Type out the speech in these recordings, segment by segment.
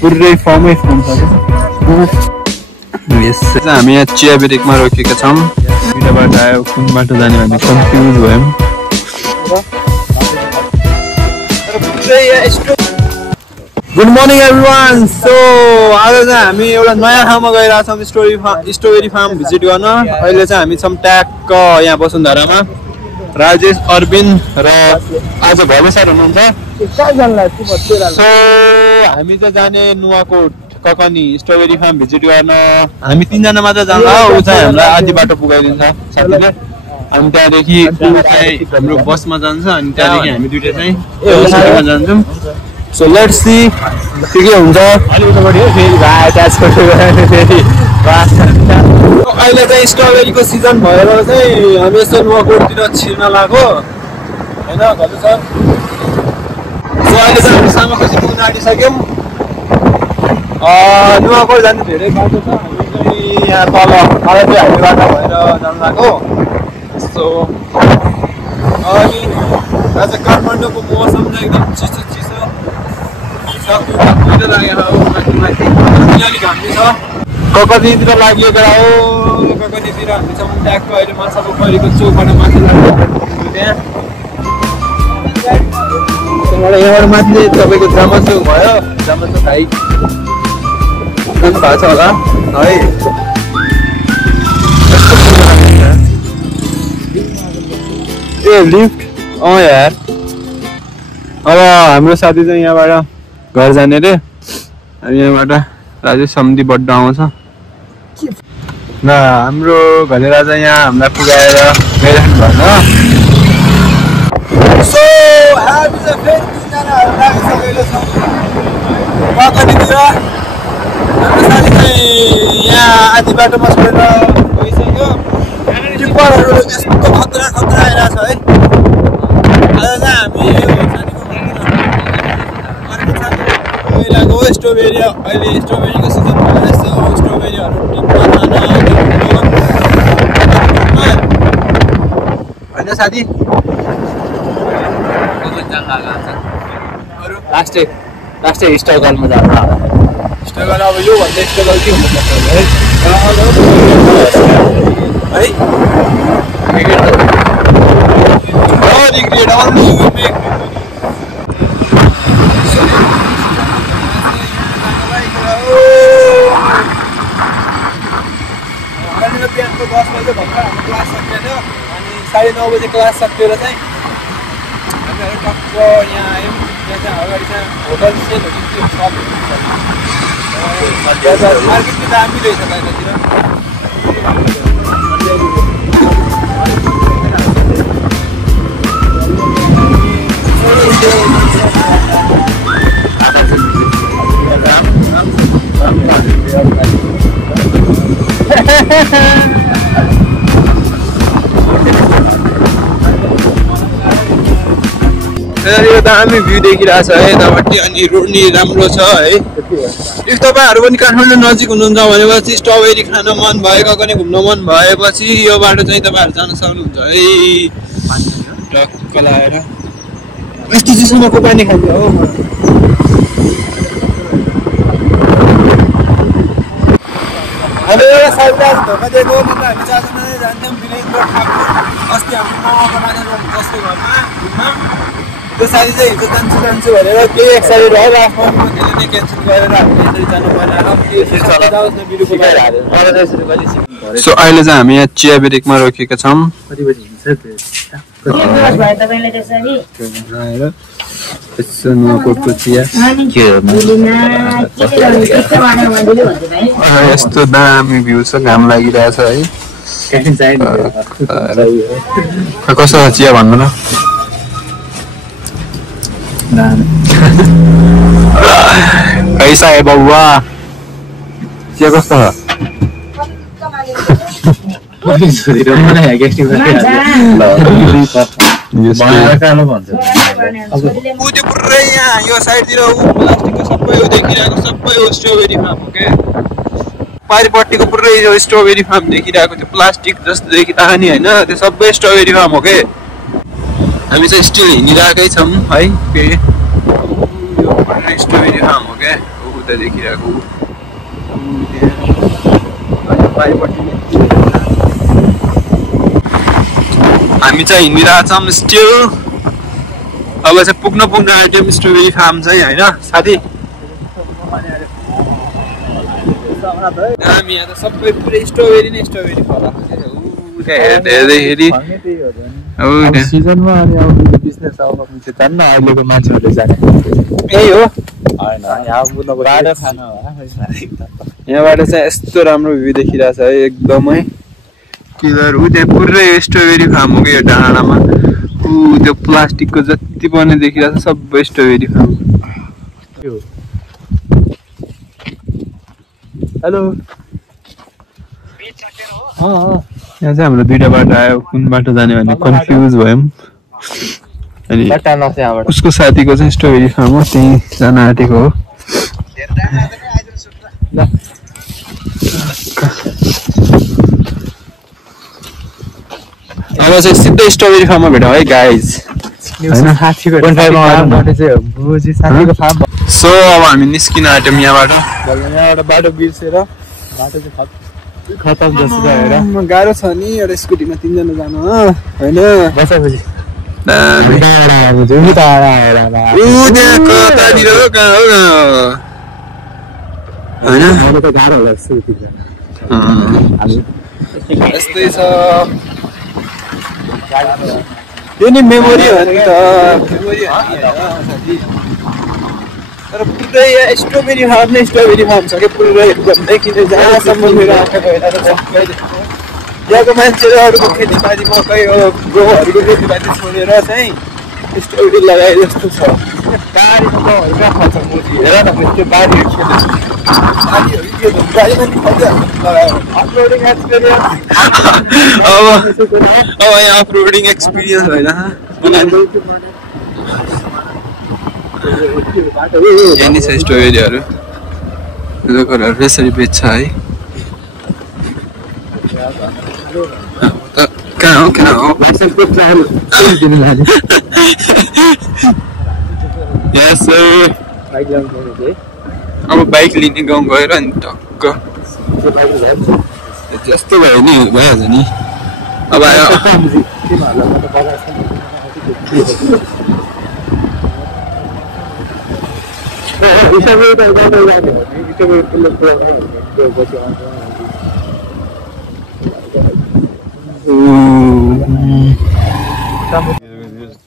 पुरै फर्मै फोन छ हामी यहाँ चिया ब्रेकमा रोकेका छौँ दुईटा बाटो आयो कुन बाटो जाने भने कन्फ्युज भयौँ गुड मर्निङ एभ्रिवान सो आज चाहिँ हामी एउटा नयाँ ठाउँमा गइरहेछौँ स्ट्रबेरी फार्म भिजिट गर्न अहिले चाहिँ हामी छौँ ट्याक्क यहाँ वसुन्धरामा राजेश अरविन्द र आज भव्य सर हुनुहुन्छ सो हामी चाहिँ जाने Nuwakot Kakani strawberry farm visit गर्न हामी 3 जना मात्र जान्छ ऊ चाहिँ हामीलाई आधी बाटो पुगाइदिन्छ साथीले अनि त्यहाँदेखि हाम्रो बसमा जान्छ अनि त्यहाँदेखि हामी दुईटा चाहिँ स्कुटीमा जान्छौँ सो लेट्स सी के हुन्छ अहिले चाहिँ स्ट्रबेरीको सिजन भएर चाहिँ हामी यसो नुवाकोटतिर छिर्न लाग्यो होइन घरु सर सो अहिले चाहिँ हामी सामाखसी पुग्न आँटिसक्यौँ नुवाकोट जानु धेरै बाटो छ हामी चाहिँ यहाँ तल चाहिँ हामी बाटो भएर जानु लाग्यो सो अनि आज काठमाडौँको मौसम चाहिँ एकदम चिसो ककनीतिर लागिएको हो ककनीतिर हामी छौँ ट्याक्क अहिले माछा पोखरीको चोकबाट माथि लाग्यो त्यहाँ यहाँबाट माथि तपाईँको जामा चोक भयो जामा चोक हाई जानु भएको छ होला है ए लिफ्ट यार अब हाम्रो साथी चाहिँ यहाँबाट घर जाने रे अनि यहाँबाट राजेश सम्धी बड्ड आउँछ न हाम्रो घरे राजा यहाँ हामीलाई पुगाएर गइराख्नु भएन सो हामी चाहिँ फेरि 3 जनाहरू लागिसकेको छौँ ककनीतिर हाम्रो साथी चाहिँ यहाँ आधी बाटोमा छोडेर गइसक्यो टिप्परहरू यस्तो खतरा आइरहेछ है आज चाहिँ हामी पहिलाको स्ट्रबेरी अहिले स्ट्रबेरीको सिजन भइरहेछ स्ट्रबेरीहरू होइन साथी लास्टै स्ट्रगलमा जान्छ स्ट्रगल अब यो भन्दा स्ट्रगल के हुनुपर्छ बिहानको 10 बजे भर्खर हाम्रो क्लास सकिएन अनि 9:30 बजे क्लास सकिएर चाहिँ हामीहरू टक्क यहाँ आयौँ यहाँ चाहिँ अगाडि चाहिँ होटल सेलहरू के छ मार्केटको दामी रहेछ बाहिरतिर यो दामी भ्यू देखिरहेछ है यतापट्टि अनि रोड नि राम्रो छ है इफ तपाईँहरू पनि काठमाडौँ नजिक हुनुहुन्छ भनेपछि स्ट्रबेरी खान मन भएको ककनी घुम्न मन भएपछि यो बाटो चाहिँ तपाईँहरू जान सक्नुहुन्छ है टक्क लगाएर यस्तो चिसोमाको पानी खान्छ हो हामी एउटा साइडलाई धोका दिएको नि त हामी 4 जना नै जान्थ्यौँ वीरेन्द्र ठाकुर अस्ति हाम्रो मामाको मान्छे जसको घरमा घुम्न त्यो साथी चाहिँ हिजो जान्छु भनेर केही एक्साइटेड भयो लास्टमा त्यसले नै क्यान्सल गरेर हामीले यसरी जानु पर्यो सो अहिले चाहिँ हामी यहाँ चिया ब्रेकमा रोकेका छौँ कति बजी हिँड्छ नुवाकोटको चिया यस्तो दामी भ्यू छ घाम लागिरहेछ है कस्तो छ चिया भन्नु न कैसा है बउवा चिया कस्तो छ पुरै यहाँ यो साइडतिर प्लास्टिकको सबै देखिरहेको सबै स्ट्रबेरी फार्म हो क्या पारिपट्टिको पुरै यो स्ट्रबेरी फार्म देखिरहेको त्यो प्लास्टिक जस्तो देखिरहेको नि होइन त्यो सबै स्ट्रबेरी फार्म हो क्या हामी चाहिँ स्टिल हिँडिरहेकै छौँ है स्ट्रबेरी फार्म हो क्या उता देखिरहेको हामी चाहिँ हिँडिरहेछौँ स्टिल अब चाहिँ पुग्न आइटम स्ट्रबेरी फार्म चाहिँ होइन साथी हामी यहाँ त सबै पुरै स्ट्रबेरी नै स्ट्रबेरी हेर्दाखेरि सिजनमा अनि अब बिजनेस अब झन् अहिलेको मान्छेहरूले जाने यही हो खाना यहाँबाट चाहिँ यस्तो राम्रो भ्यू देखिरहेछ है एकदमै क्लियर ऊ त्यहाँ पुरै स्ट्रबेरी फार्म हो कि यो डाँडामा ऊ त्यो प्लास्टिकको जति पनि देखिरहेछ सबै स्ट्रबेरी फार्म हेलो यहाँ चाहिँ हाम्रो दुईटा बाटो आयो कुन बाटो जाने भने कन्फ्युज भयौँ अनि उसको साथीको चाहिँ स्ट्रबेरी फार्म हो त्यहीँ जान आँटेको हो अब चाहिँ सिधै स्ट्रबेरी फार्ममा भेटौँ है गाइज सो अब हामी निस्किन आँट्यौँ यहाँबाट बाटो बिर्सेर बाटो चाहिँ खतम जस्तो भएर गाह्रो छ नि एउटा स्कुटीमा 3 जना जानु होइन बसेपछि यस्तै छ यो नि मेमोरी हो नि त तर पुरै स्ट्रबेरी फार्म नै स्ट्रबेरी फार्म छ क्या पुरै एकदमदेखि जहाँसम्म मेरो आँखा गएर यहाँको मान्छेले अरूको खेतीपाती मकै गहुँहरूको खेतीपाती छोडेर चाहिँ स्ट्रबेरी लगाए जस्तो छ बारीमा गहुँहरू कहाँ खान्छ मोदी हेर न त्यो बारीहरू खेल्नु बारीमा नि लगायो अफरोडिङ एक्सपिरियन्स अब यहाँ अफरोडिङ एक्सपिरियन्स होइन यही नै छ स्ट्रबेरीहरू लोकलहरू यसरी बेच्छ है कहाँ हो अब बाइक लिने गाउँ गएर नि टक्क जस्तो भयो नि भइहाल्छ नि अब आयो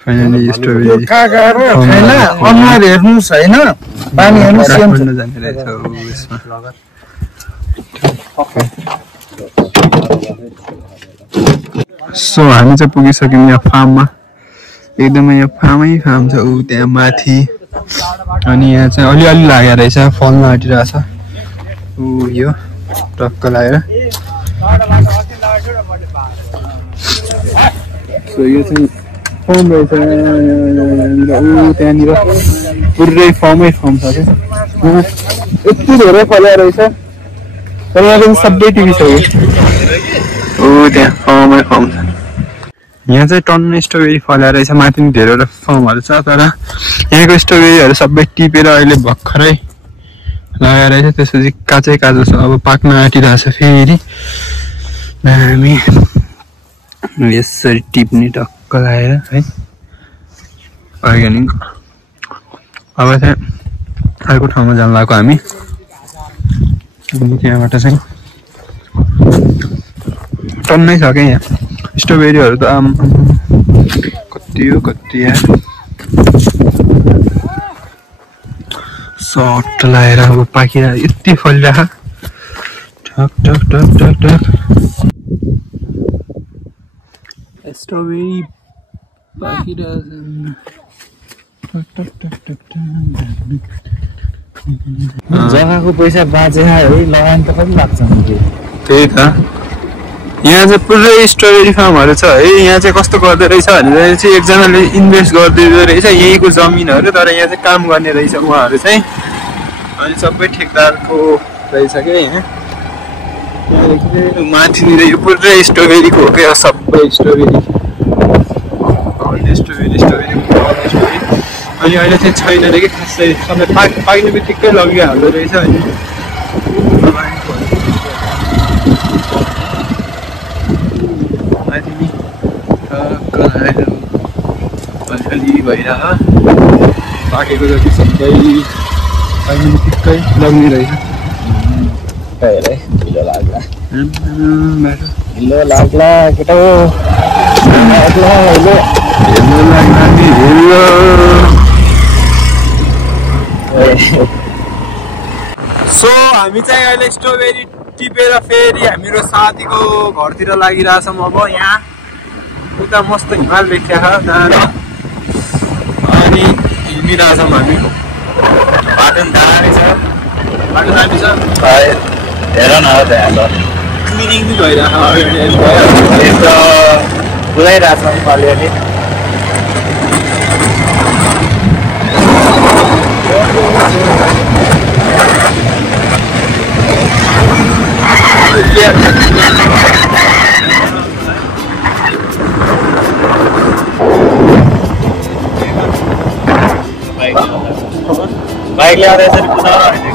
फाइनली स्ट्रबेरी अनुहार हेर्नुहोस् होइन पानी हेर्नुहोस् सो हामी चाहिँ पुगिसक्यौँ यहाँ फार्ममा एकदमै यहाँ फार्म छ ऊ त्यहाँ माथि अनि यहाँ चाहिँ अलिअलि लागेर रहेछ फल्न आँटिरहेछ ऊ यो टक्क लागेर सो यो चाहिँ फर्म रहेछ ऊ त्यहाँनिर पुरै फर्मै फर्म छ क्या यति धेरै फल्या रहेछ तर यहाँ पनि सबै टिपिसक्यो ऊ त्यहाँ फर्मै फर्म छ यहाँ चाहिँ टन्न स्ट्रबेरी फल्या रहेछ माथि पनि धेरैवटा फर्महरू छ तर यहाँको स्ट्रबेरीहरू सबै टिपेर अहिले भर्खरै लगाएर रहेछ त्यसपछि काँचै काँचो छ अब पाक्न आँटिरहेछ फेरि हामी यसरी टिप्ने टक्क लगाएर है अर्ग्यानिक अब चाहिँ अर्को ठाउँमा जान लाग्यो हामी त्यहाँबाट चाहिँ टन्नै छ क्या यहाँ स्ट्रबेरीहरू त कति हो कति सट लगाएर अब पाकेर यति फलिरहेको ठक ठक ठक ठक ठक स्ट्रबेरी जग्गाको पैसा बाँचे है लगानी त कति लाग्छ त्यही त यहाँ चाहिँ पुरै स्ट्रबेरी फार्महरू छ है यहाँ चाहिँ कस्तो गर्दो रहेछ भनेर चाहिँ एकजनाले इन्भेस्ट गरिदिँदो रहेछ यहीँको जमिनहरू तर यहाँ चाहिँ काम गर्ने रहेछ उहाँहरू चाहिँ अनि सबै ठेकदारको रहेछ क्या यहाँ माथिनिर यो पुरै स्ट्रबेरीको हो क्या सबै स्ट्रबेरी अनि अहिले चाहिँ छैन रे कि खासै सबै पाक्ने बित्तिकै लगिहाल्दो रहेछ अनि अलिअलि भइरह पाकेको जति सबै पाक्ने बित्तिकै लगिरहेछ ढिलो लाग्ला केटा हो सो हामी चाहिँ अहिले स्ट्रबेरी टिपेर फेरि हाम्रो साथीको घरतिर लागिरहेछौँ अब यहाँ उता मस्त हिमाल देखिया अनि हिँडिरहेछौँ हामी बाटो दामी छ बाटो दामी छ हेर न क्लिनिङ पनि भइरहेको यस्तो बुझाइरहेछ अलिअलि बाइकले आउँदा यसरी कुदाउनु